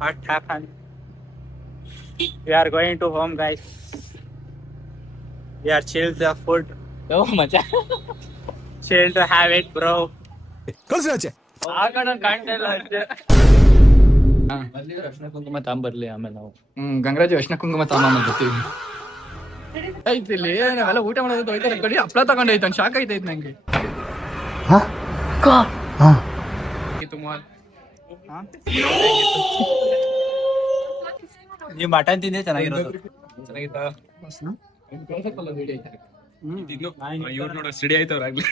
What happened? We are going to home, guys. We are chilled the food. ಓ ಮಚ್ಚ Chill to have it, bro. ಕಳ್ಸಿ ಆಚೆ. ಆ ಕಡೆ ಕಾಣ್ತಾ ಇಲ್ಲ ಅಷ್ಟೇ. ಅರ್ಶಿನ ಕುಂಕುಮ ತಾಂಬರ್ಲಿ ಆಮೇಲೆ ನಾವು ಗಂಗರಾಜು ಅರ್ಶಿನ ಕುಂಕುಮ ತಾಂಬ ಬರ್ತೀವಿ. ಐತಿ ಇಲ್ಲಿ ನಾವೆಲ್ಲ ಊಟ ಮಾಡೋದು ಹೋಯ್ತಾರೆ ಕಡಿ ಹಪ್ಳ ತಗೊಂಡೈತೆ ಶಾಕ್ ಐತೈತೆ ನಂಗೆ. ನೀವು ಮಟನ್ ತಿಂದ್ರೆ ಚೆನ್ನಾಗಿರೋದು. ಇವ್ರು ನೋಡ ಸ್ಟಡಿ ಆಯ್ತವ್ರಾಗ್ಲಿ.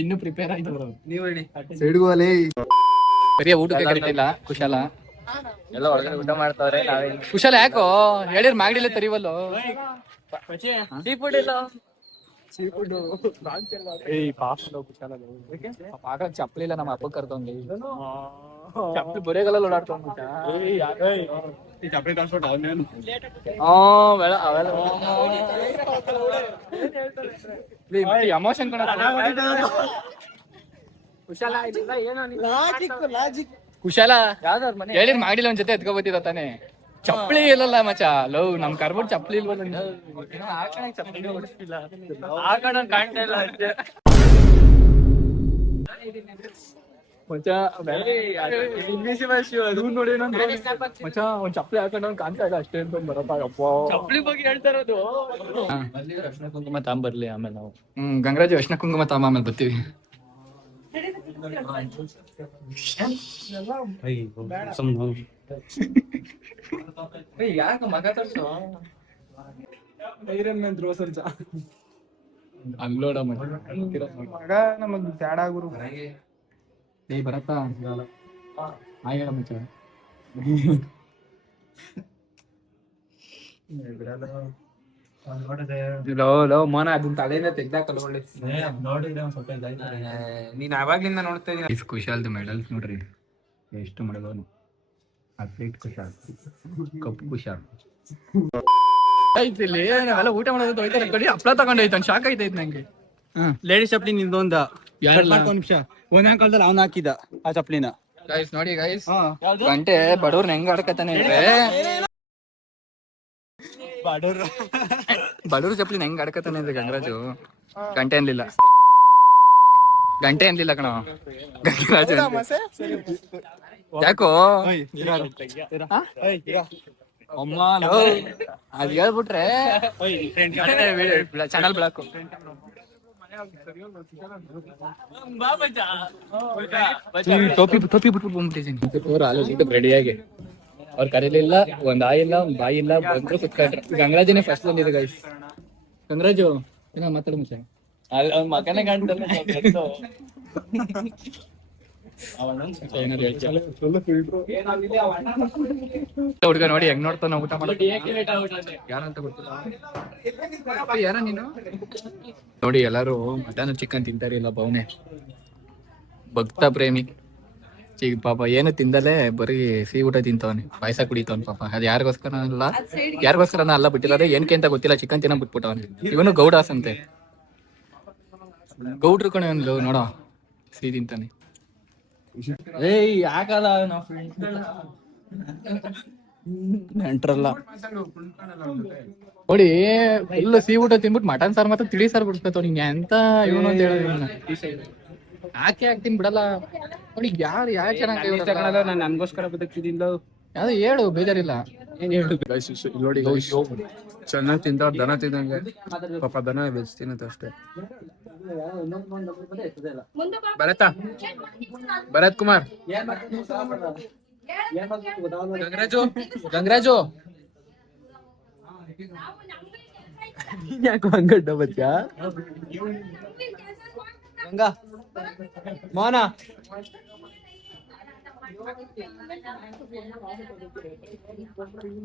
ಇನ್ನು ಪ್ರಿಪೇರ್ ಆಯ್ತವ್ರು. ನೀವ್ ಹೇಳಿ. ಬರೀ ಊಟಕ್ಕೆ ಕರಿತಿಲ್ಲ ಕುಶಾಲ. ಎಲ್ಲ ಒಳಗಡೆ ಊಟ ಮಾಡ್ತಾವ್ರೆ ನಾವೇ ಕುಶಾಲ ಯಾಕೋ ಹೇಳಿರ್ ಮಾಗಡಿಲ್ಲ ತರಿವಲ್ಲೋ. ಸೀ ಫುಡ್ ಇಲ್ಲ ಆಗ ಚಪ್ಪಲಿ ಇಲ್ಲ ನಮ್ಮ ಅಪ್ಪ ಕರ್ದವಂಗೆ ಚಪ್ಪಲಿ ಬರೆಗಲ್ಲ ಓಡಾಡ್ತವಂಗ. ಚಪ್ಪಲಿ ಟ್ರಾನ್ಸ್ಪೋರ್ಟ್ ಅವನೇನು ಎಮೋಷನ್ ಕುಶಾಲ ಹೇಳಿರ್ ಮಾಡಿಲ್ಲ ಒಂದ್ ಜೊತೆ ಎತ್ಕೊಬತ್ತಿದ ತಾನೆ. ಚಪ್ಪಲಿ ಇಲ್ಲಲ್ಲ ಮಚ್ಚ ಲವ್ ನಮ್ ಕರ್ಬಿಟ್ಟು ಚಪ್ಪಲಿ ಇಲ್ವಲ್ಲ. ಆ ಕಡೆ ಕಾಣ್ತಾ ಇಲ್ಲ ಅಷ್ಟೇ. ಮಚ್ಚ ಇಂಗ್ಲಿಷ್ ಭಾಷೆ ಅದು ನೋಡಿ ಮಚ್ಚ ಒಂದ್ ಚಪ್ಪಲಿ ಹಾಕೊಂಡು ಕಾಣ್ತಾ ಇಲ್ಲ ಅಷ್ಟೇ ಅಂತ ಬರಪ್ಪ. ಚಪ್ಪಲಿ ಬಗ್ಗೆ ಹೇಳ್ತಾ ಇರೋದು. ಅರ್ಶಿನ ಕುಂಕುಮ ತಾಂಬರ್ಲಿ ಆಮೇಲೆ ನಾವು ಗಂಗರಾಜು ಅರ್ಶಿನ ಕುಂಕುಮ ತಾಂಬ ಆಮೇಲೆ ಬರ್ತೀವಿ. ಯಾಕ ಮಗ ತರ್ಸು ಐರನ್ ಮ್ಯಾನ್ ಧ್ರುವ ಸರ್ಜಾ ಅಲ್ಲೋಡ ಮಗ ನಮಗ್ ಬ್ಯಾಡ ಗುರು. ಏ ಬರತ್ತಾ ಆಯ್ ಹೇಳ ಮಚ್ಚ. ಲೋ ಮೋನ ಅದನ್ನ ತಲೆಯಿಂದ ತೆಗ್ದಾಕಲ್ಲ ಒಳ್ಳೆ ನೀನ್ ಅವಾಗ್ಲಿಂದ ನೋಡ್ತಾ ಇದೀನಿ. ಕುಶಾಲ್ದು ಮೆಡಲ್ಸ್ ನೋಡ್ರಿ ಎಷ್ಟು ಮಾಡದವನು. ಅಥ್ಲೀಟ್ ಕುಶಾಲ್, ಕಪ್ ಕುಶಾಲ್ ಐತಿ ಇಲ್ಲಿ ನಾವೆಲ್ಲ ಊಟ ಮಾಡೋದು ಹೋಯ್ತಾರೆ ಕಡಿ ಹಪ್ಳ ತಗೊಂಡೈತೆ ಶಾಕ್ ಐತೈತೆ ನಂಗೆ. ಲೇಡೀಸ್ ಚಪ್ಪಲಿ ನಿಂದೊಂದ ಯಾರಲ್ಲ? ಒಂದ್ ನಿಮಿಷ ಒಂದೇ ಕಾಲದಲ್ಲಿ ಅವ್ನ ಹಾಕಿದ ಆ ಚಪ್ಪಲಿನ. ಗೈಸ್ ನೋಡಿ ಗೈಸ್ ಗಂಟೆ ಬಡವ್ರನ್ನ ಹೆಂಗ್ ಆಡ್ಕತಾನೆ ಅಂದ್ರೆ ಬಡವ್ರ ಚಪ್ಪಲಿನ ಹೆಂಗ್ ಆಡ್ಕತಾನೆ ಅಂದ್ರೆ ಗಂಗರಾಜು ಗಂಟೆ ಅನ್ಲಿಲ್ಲ ಕಣ ಗಂಗರಾಜು. ಯಾಕೋ ಅಮ್ಮ ಅದ್ ಹೇಳ್ಬಿಟ್ರೆ ಚಾನಲ್ ಬೆಳಕು. ಟೋಪಿ ಬಿಟ್ಬಿಟ್ಟು ಬಂದ್ಬಿಟ್ಟಿದ್ದೀನಿ ರೆಡಿಯಾಗಿ. ಅವ್ರು ಕರೀಲಿಲ್ಲ, ಒಂದ್ ಆಯಿಲ್ಲ, ಒಂದ್ ಬಾಯಿ ಇಲ್ಲ, ಬಂದ್ರು ಕುತ್ಕೊಂಡ್ರು. ಗಂಗರಾಜನೇ ಫಸ್ಟ್ ಬಂದಿದೆ ಗೈಸ್. ಗಂಗರಾಜು ಏನೋ ಮಾತಾಡ ಮುಂಚೆ ಅವ್ನ ಮಗನೇ ಕಾಣ್ತಲ್ಲ ಹುಡುಗ ನೋಡಿ ಹೆಂಗ್ ನೋಡ್ತಾನ ಊಟ ಮಾಡೋದು ಯಾರಂತ ಗೊತ್ತಿಲ್ಲ. ಯಾರ ನೀನು ನೋಡಿ ಎಲ್ಲಾರು ಮಟನ್ ಚಿಕನ್ ತಿಂತಾರಿಲ್ಲ ಬವನೆ ಭಕ್ತ ಪ್ರೇಮಿ ಪಾಪ ಏನು ತಿಂದಲೇ ಬರೀ ಸಿಹಿ ಊಟ ತಿಂತವನೆ ಪಾಯಸ ಕುಡಿತವನ್ ಪಾಪ. ಅದ್ ಯಾರಿಗೋಸ್ಕರನ ಅಲ್ಲ ಬಿಟ್ಟಿರೋದೇ ಏನಕ್ಕೆ ಅಂತ ಗೊತ್ತಿಲ್ಲ. ಚಿಕನ್ ತಿನ್ನ ಬಿಟ್ಬಿಟ್ಟವನ್. ಇವನು ಗೌಡಾಸ್ ಅಂತೆ, ಗೌಡ್ರು ಕಣೆ ಒಂದು ನೋಡೋ ಸಿಹಿ ತಿಂತಾನೆ. ಏಯ್ ಯಾಕಲ್ಲ ನಾವು ಫ್ರೆಂಡ್ಸ್ ನೆಂಟ್ರಲ್ಲ ನೋಡಿ ಫುಲ್ ಸಿಹಿ ಊಟ ತಿನ್ಬಿಟ್ಟು ಮಟನ್ ಸಾರು ಮಾತ್ರ ತಿಳಿ ಸಾರು ಬಿಡ್ಸ್ಕೊತವ್. ನಿಂಗೆ ಎಂತ ಇವನು ಅಂತ ಹೇಳೋದು ಯಾಕೆ ಹಾಕ್ತೀನಿ ಬಿಡಲ್ಲ ನೋಡಿ. ಯಾರು ಚೆನ್ನಾಗಿ ನಾನು ನನ್ಗೋಸ್ಕರ ಬದುಕ್ತಿದ್ದಿಲ್ಲ. ಯಾವ್ದು ಹೇಳು ಬೇಜಾರಿಲ್ಲ. ಏನ್ ಹೇಳುದು ನೋಡಿ ಚೆನ್ನಾಗಿ ತಿಂತವ್ರ ದನ ತಿಂದಂಗೆ ಪಾಪ ದನ ವೆಜ್ ತಿನ್ನತ್ತೆ ಅಷ್ಟೇ. ಭರತ್ ಕುಮಾರ್ ಗಂಗರಾಜು ಯಾಕೆ ಹಂಗಡ್ಡ ಬಚ್ಚ ಹಂಗ ಮೋನ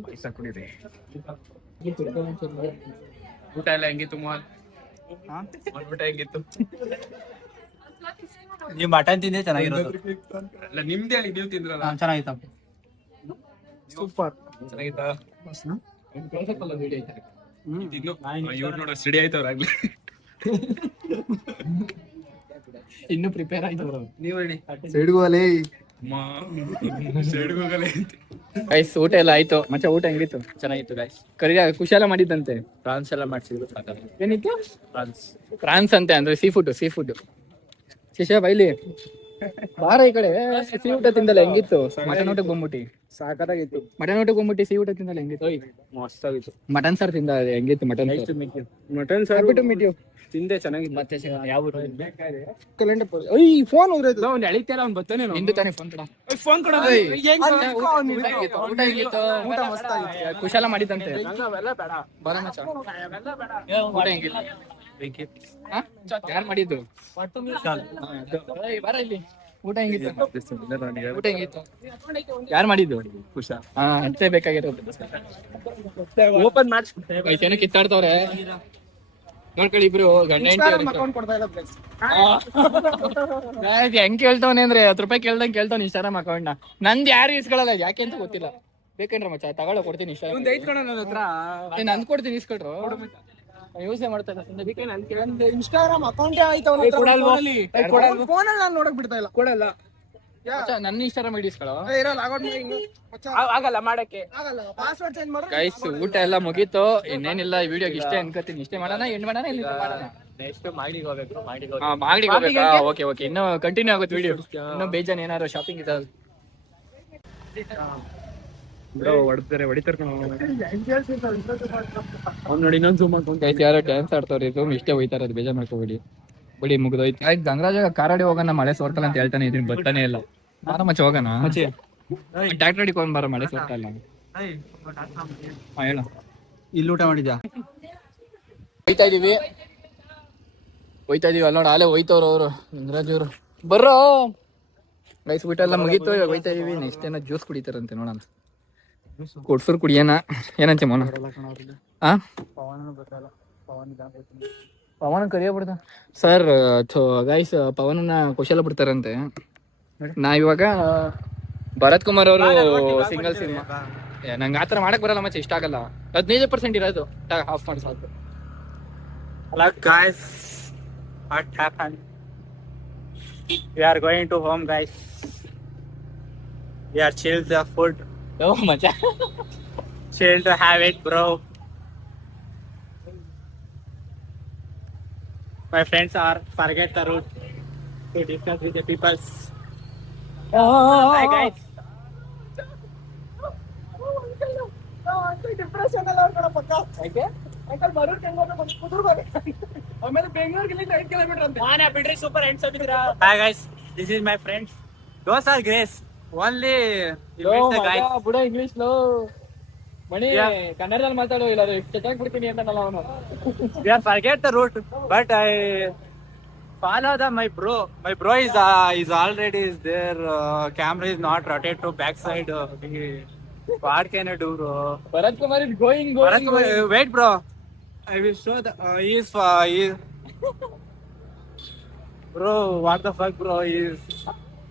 ಪೈಸಾ ಕುಡಿರಿ. ಊಟ ಎಲ್ಲ ಹೆಂಗಿತ್ತು ಮೋಹನ್? ಊಟ ಹೆಂಗಿತ್ತು? ನೀವು ಮಟನ್ ತಿಂದ್ರೆ ಚೆನ್ನಾಗಿರೋದು. ಅಲ್ಲ ನಿಮ್ದೇ ಹೇಳಿ, ನೀವು ತಿಂದ್ರಲ್ಲ. ಚೆನ್ನಾಗಿತ್ತಪ್ಪ, ಸೂಪರ್ ಚೆನ್ನಾಗಿತ್ತಾ? ಇವ್ರು ನೋಡ ಸ್ಟಡಿ ಆಯ್ತವ್ರಾಗ್ಲಿ. ಇನ್ನು ಪ್ರಿಪೇರ್ ಆಯ್ತವ್ರು. ನೀವ್ ಹೇಳಿ. ಸೈಡ್ಗೋಲೆ ಗೈಸ್ ಊಟ ಎಲ್ಲ ಆಯ್ತು. ಮತ್ತೆ ಊಟ ಹೆಂಗಿತ್ತು? ಚೆನ್ನಾಗಿತ್ತು ಗೈಸ್. ಕುಶಾಲ ಮಾಡಿದ್ದಂತೆ. ಫ್ರಾನ್ಸ್ ಎಲ್ಲ ಮಾಡ್ಸಿದ್ರು. ಏನಿತ್ತು? ಫ್ರಾನ್ಸ್. ಫ್ರಾನ್ಸ್ ಅಂತೆ, ಅಂದ್ರೆ ಸೀ ಫುಡ್. ಶಿಷ್ಯ ಬೈಲಿ ಬಾರ ಈ ಕಡೆ. ಸೀ ಊಟ ತಿಂದಲ್ಲ ಹೆಂಗಿತ್ತು? ಮಟನ್ ಊಟಕ್ಕೆ ಬಂದ್ಬಿಟ್ಟಿ ಸಾಕಾಗಿತ್ತು. ಮಟನ್ ಊಟಕ್ಕೆ ಬಂದ್ಬಿಟ್ಟಿ ಸೀ ಊಟ ತಿಂದಲ್ಲ ಹೆಂಗಿತ್ತು? ಮಸ್ತ್ ಆಗಿತ್ತು. ಮಟನ್ ಸಾರ್ ತಿಂದ ಹೆಂಗಿತ್ತು? ಮಟನ್ ಮಟನ್ ಸಾರ್ ಬಿಟ್ಟು ಮೀಟಿಯು ತಿಂದೆ ಚೆನ್ನಾಗಿತ್ತು. ಮತ್ತೆ ಯಾವ ಫೋನ್ ಹೋಗ್ರೈತು ಅವ್ನು ಎಳಿತಿಲ್ಲ, ಅವ್ನು ಬರ್ತಾನೆ. ನಿಂದು ತಾನೇ ಫೋನ್ ಕೊಡ. ಫೋನ್ ಕೊಡ. ಊಟ ಹೆಂಗಿತ್ತು? ಊಟ ಮಸ್ತ್ ಆಗಿತ್ತು. ಕುಶಾಲ ಮಾಡಿದಂತೆ. ಬರ ಮಚ್ಚ. ಊಟ ಹೆಂಗಿತ್ತು? ಯಾರು ಮಾಡಿದ್ದು? ಬರ ಇಲ್ಲಿ. ಊಟ ಹೆಂಗಿತ್ತು? ಊಟ ಹೆಂಗಿತ್ತು? ಯಾರು ಮಾಡಿದ್ದು? ಕುಶಾ. ಹಾ ಅಷ್ಟೇ ಬೇಕಾಗಿರೋದು. ಓಪನ್ ಮಾಡ್ಸ್ ಏನೋ ಕಿತ್ತಾಡ್ತವ್ರೆ ನೋಡ್ಕೊಳ್ಳಿ ಇಬ್ರು ಗಂಡ ಹೆಂಡತಿ. ಹೆಂಗ್ ಕೇಳ್ತವನೆ ಅಂದ್ರೆ 10 ರೂಪಾಯಿ ಕೇಳ್ದಂಗ್ ಕೇಳ್ತಾವ್ ಇನ್ಸ್ಟಾಗ್ರಾಮ್ ಅಕೌಂಟ್ ನ. ನಂದ್ ಯಾರು ಇಸ್ಕೊಳಲ್ಲ, ಯಾಕೆ ಅಂತ ಗೊತ್ತಿಲ್ಲ. ಬೇಕೇನ್ರ ಮಚ್ಚ ತಗೊಳ್ಳೋ ಕೊಡ್ತೀನಿ ಇನ್ಸ್ಟಾಗ್ರಾಮ್. ನಂದ್ ಕೊಡ್ತೀನಿ ಇಸ್ಕೊಟ್ರು. ಯೂಸೇ ಮಾಡ್ತಾ ಇಲ್ಲ. ಇನ್ಸ್ಟಾಗ್ರಾಮ್ ಅಕೌಂಟ್ ಆಯ್ತು ಫೋನಲ್ಲಿ ನಾನು ನೋಡಕ್ ಬಿಡ್ತಾ ಇಲ್ಲ. ಕೊಡಲ್ಲ. ನನ್ನ ಇನ್ಸ್ಟಾಗ್ರಾಮ್ ಐಡಿ ಇಸ್ಕೊಳ್ಳೋ. ಆಗಲ್ಲ ಮಾಡಕ್ಕೆ, ಆಗಲ್ಲ. ಪಾಸ್ವರ್ಡ್ ಚೇಂಜ್ ಮಾಡ್ರೆ ಗೈಸ್ ಊಟ ಎಲ್ಲ ಮುಗೀತು. ಇನ್ನೇನಿಲ್ಲ, ಈ ವಿಡಿಯೋಗೆ ಇಷ್ಟೇ ಅನ್ಕೋತೀನಿ. ಇಷ್ಟೇ ಮಾಡೋಣ, ಎಂಡ್ ಮಾಡೋಣ, ಇಲ್ಲಿ ಮಾಡೋಣ. ನೆಕ್ಸ್ಟ್ ಮಾಡಿಗೆ ಹೋಗ್ಬೇಕು. ಮಾಗಡಿಗೆ ಹೋಗ್ಬೇಕಾ? ಓಕೆ ಇನ್ನು ಕಂಟಿನ್ಯೂ ಆಗುತ್ತೆ ವಿಡಿಯೋ. ಇನ್ನು ಬೇಜಾನ್ ಏನಾದ್ರು ಶಾಪಿಂಗ್ ಇದೆ ನೋಡಿ. ಇನ್ನೊಂದು ಜೂಮ್ ಮಾಡ್ಕೊಂಡು ಯಾರೋ ಡ್ಯಾನ್ಸ್ ಆಡ್ತಾವ್ರಿ. ಇಷ್ಟೇ ಹೋಯ್ತಾರ, ಅದು ಬೇಜಾರ್ ಮಾಡ್ಕೋಬೇಡಿ. ಬಿಡಿ ಮುಗಿದೋಯ್ತು. ಆಯ್ತು ಗಂಗರಾಜ ಕಾರಾಡಿ ಹೋಗೋಣ, ಮಳೆ ಸೋರ್ತಲ್ಲ ಅಂತ ಹೇಳ್ತಾನೆ ಇದೀನಿ, ಬರ್ತಾನೆ ಇಲ್ಲ. ಬಾರ ಮಚ್ಚ ಹೋಗೋಣ. ಟ್ಯಾಕ್ಟರ್ ಹಿಡ್ಕೊಂಡ್ ಬಾರ, ಮಳೆ ಸೋರ್ತಾ ಇಲ್ಲ. ಹೇಳ. ಇಲ್ಲಿ ಊಟ ಮಾಡಿದ್ಯಾ? ಹೋಯ್ತಾ ಇದೀವಿ ಅಲ್ಲಿ ನೋಡಿ, ಆಲೆ ಹೋಯ್ತವ್ರು ಅವರು ಗಂಗರಾಜ್ ಅವರು. ಬರ್ರೋ ಗೈಸ್, ಊಟ ಎಲ್ಲ ಮುಗೀತು. ಇವಾಗ ಹೋಯ್ತಾ ಇದೀವಿ. ನೆಕ್ಸ್ಟ್ ಏನೋ ಜ್ಯೂಸ್ ಕುಡಿತಾರಂತೆ, ನೋಡೋಣ. ಕೊಡ್ಸೂರ್ ಕುಡಿಯೋಣ. ಏನಂತೆ ಮೋನ? ಪವನ್ ಕರಿಯಬಿಡ್ದ ಸರ್. ಗೈಸ್ ಪವನನ್ನ ಕುಶಲ ಬಿಡ್ತಾರಂತೆ. ಇವಾಗ ಭರತ್ ಕುಮಾರ್ ಅವರು ಸಿಂಗಲ್ ಸಿನಿಮಾ. ನಂಗೆ ಆತರ ಮಾಡಕ್ ಬರಲ್ಲ ಮಚ್ಚ, ಇಷ್ಟ ಆಗಲ್ಲ. 15% ಇರೋದು ಆಫ್ ಮಾಡಿ ಸಾಕು. Hello guys, what happened? We are going to home guys. We are chilled the food. ಮಚ್ಚ Chill to have it bro. My friends are forget the route to discuss with the peoples. Hi guys. Depression ಎಲ್ಲ ಹೊರಗಡೆ ಪಕ್ಕ. ಯಾಕೆ? Uncle ಬರೋ time ಕುದುರು ಆಮೇಲೆ ಬೆಂಗಳೂರಿಗೆ 5 kilometre ಅಂತ. ನಾನೇ ಬಿಡ್ರಿ ಸೂಪರ್ ಎಂಡ್ ಸಬಿದ್ರಾ. Hi guys, this is my friends. Those are Grace. Only you meet the guys. ಬುಡ ಇಂಗ್ಲಿಷ್ ಲೋ ಮಣಿ ಕನ್ನಡದಲ್ಲಿ ಮಾತಾಡೋ ಇಲ್ಲ, ಚೆನ್ನಾಗಿ ಬಿಡ್ತೀನಿ ಅಂತ ಅವನು. We are forget the route, but I follow my bro. My bro is already is there. Camera is not rotate to back side. What can I do, bro? Bharat Kumar is going. Wait, bro. I will show the. He is. Bro, what the fuck, bro? He is.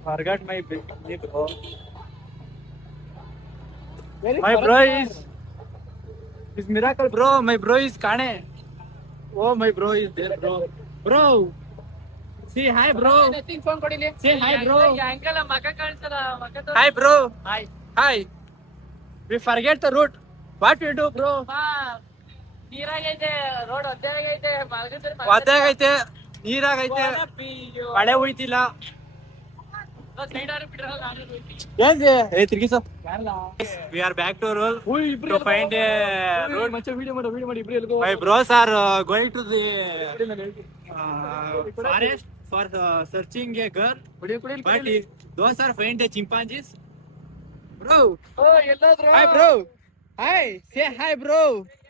Forgot my bro. My bro is miracle, bro. My bro is Kane. Oh, my bro is there, bro. Bro, say hi, bro. Phone ಕೊಡಿಲಿ. Say hi, bro. Uncle ಮಗ ಕಾಣಿಸಲ್ಲ. Hi, bro. Hi. Hi. We forget the route. What we do, bro? ನೀರಾಗೈತೆ, road ಒದ್ದೆಯಾಗೈತೆ, ಒದ್ದೆಯಾಗೈತೆ, ನೀರಾಗೈತೆ, ಮಳೆ ಹೋಯ್ತಿಲ್ಲ. We are back to roll to find a road. Video ಮಾಡಿ ಇಬ್ರು ಎಲ್ಗೋ. My bros are going to the forest for searching a girl. But those are find the chimpanzees. Bro. ಎಲ್ಲಾದ್ರು? Hi, bro. Hi. Say hi, bro.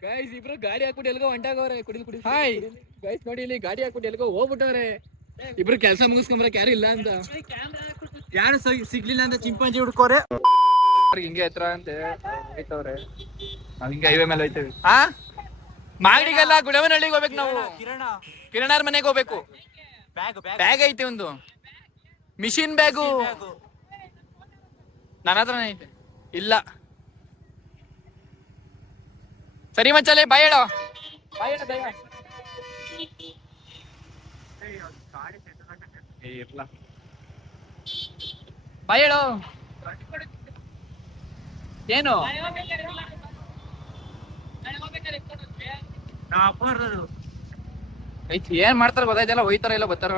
Guys ಇಬ್ರು ಗಾಡಿ ಹಾಕ್ಬಿಟ್ಟು ಎಲ್ಗೋ ಹೊಂಟಾಗವ್ರೆ. ಕುಡಿ Hi. Guys ನೋಡಿ, ಇಲ್ಲಿ ಗಾಡಿ ಹಾಕ್ಬಿಟ್ಟು ಎಲ್ಗೋ ಹೋಗ್ಬಿಟ್ಟವ್ರೆ. ಇಬ್ರು ಕೆಲಸ ಮುಗಿಸ್ಕೊಂಬರಕ್ ಯಾರು ಇಲ್ಲ ಅಂತ. ಯಾರು ಸಿಗ್ಲಿಲ್ಲ ಅಂತ ಚಿಂಪಾಂಜಿ ಹುಡ್ಕೋರೆ. ಹಿಂಗೆ ಹತ್ರ ಅಂತ ಹೋಯ್ತವ್ರೆ. ನಾವ್ ಹಿಂಗೆ ಹೈವೇ ಮೇಲೆ ಹೋಯ್ತೇವೆ. ಮಾಗಡಿಗೆಲ್ಲ ಗುಡವನಹಳ್ಳಿಗೆ ಹೋಗ್ಬೇಕು ನಾವು. ಕಿರಣಾರ್ ಮನೆಗೆ ಹೋಗ್ಬೇಕು. ಬ್ಯಾಗ್ ಐತೆ ಒಂದು, ಮಿಷಿನ್ ಬ್ಯಾಗು ನನ್ನ ಹತ್ರನೇ ಐತೆ. ಇಲ್ಲ ಸರಿ ಮಚ್ಚಲೆ, ಬಾಯ್ ಹೇಳೋ. ಬಾಯ್ ಹೇಳು. ಏನು ಏನ್ ಮಾಡ್ತಾರ ಗೊತ್ತಾಯ್ತಲ್ಲ, ಹೋಯ್ತಾರ ಇಲ್ಲ ಬರ್ತಾರ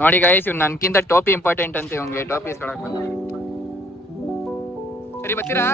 ನೋಡಿ ಗೈಸ್. ಇವ್ ನನ್ಕಿಂತ ಟೋಪಿ ಇಂಪಾರ್ಟೆಂಟ್ ಅಂತ ಇವಂಗೆ ಟೋಪಿ ಇಸ್ಕೊಳಕ್ ಬಂದ. ಸರಿ ಬರ್ತೀರಾ?